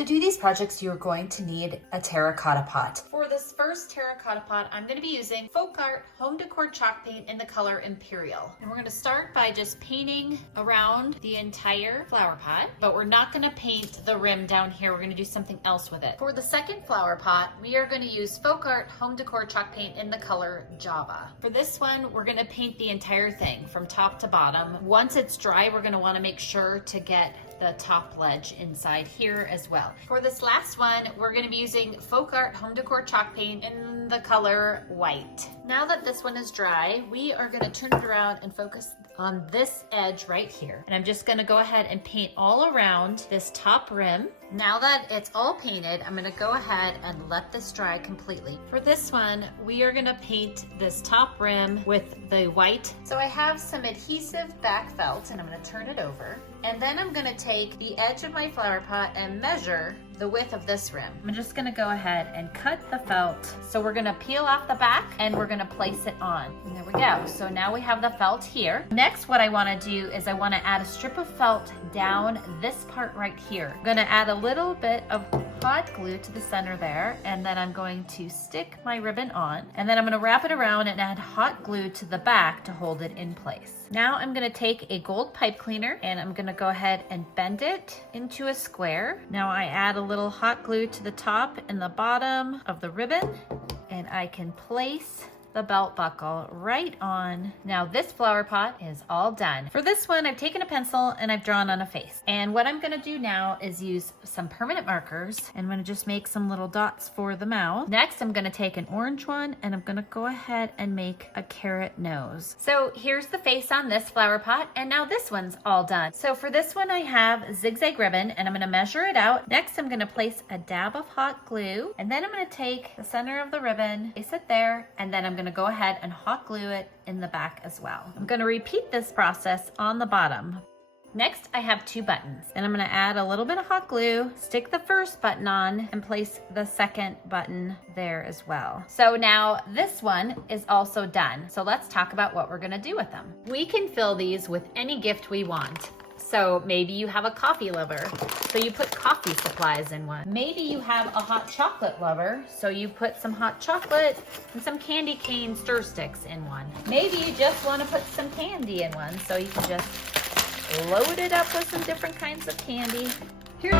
To do these projects, you're going to need a terracotta pot. For this first terracotta pot, I'm going to be using Folk Art Home Decor chalk paint in the color Imperial. And we're going to start by just painting around the entire flower pot, but we're not going to paint the rim down here. We're going to do something else with it. For the second flower pot, we are going to use Folk Art Home Decor chalk paint in the color Java. For this one, we're going to paint the entire thing from top to bottom. Once it's dry, we're going to want to make sure to get the top ledge inside here as well. For this last one, we're going to be using Folk Art Home Decor chalk paint in the color White. Now that this one is dry, we are going to turn it around and focus on this edge right here. And I'm just going to go ahead and paint all around this top rim. Now that it's all painted, I'm going to go ahead and let this dry completely. For this one, we are going to paint this top rim with the white. So I have some adhesive back felt and I'm going to turn it over. And then I'm going to take the edge of my flower pot and measure the width of this rim. I'm just going to go ahead and cut the felt. So we're going to peel off the back and we're going to place it on. And there we go. So now we have the felt here. Next, what I want to do is I want to add a strip of felt down this part right here. I'm going to add a little bit of hot glue to the center there, and then I'm going to stick my ribbon on, and then I'm going to wrap it around and add hot glue to the back to hold it in place. Now I'm going to take a gold pipe cleaner and I'm going to go ahead and bend it into a square. Now I add a little hot glue to the top and the bottom of the ribbon, and I can place the belt buckle right on. Now this flower pot is all done. For this one, I've taken a pencil and I've drawn on a face. And what I'm gonna do now is use some permanent markers, and I'm gonna just make some little dots for the mouth. Next, I'm gonna take an orange one and I'm gonna go ahead and make a carrot nose. So here's the face on this flower pot, and now this one's all done. So for this one, I have zigzag ribbon and I'm gonna measure it out. Next, I'm gonna place a dab of hot glue, and then I'm gonna take the center of the ribbon, place it there, and then I'm going to go ahead and hot glue it in the back as well. I'm going to repeat this process on the bottom. Next, I have two buttons, and I'm going to add a little bit of hot glue, stick the first button on, and place the second button there as well. So now this one is also done. So let's talk about what we're going to do with them. We can fill these with any gift we want. So maybe you have a coffee lover, so you put coffee supplies in one. Maybe you have a hot chocolate lover, so you put some hot chocolate and some candy cane stir sticks in one. Maybe you just want to put some candy in one, so you can just load it up with some different kinds of candy. Here's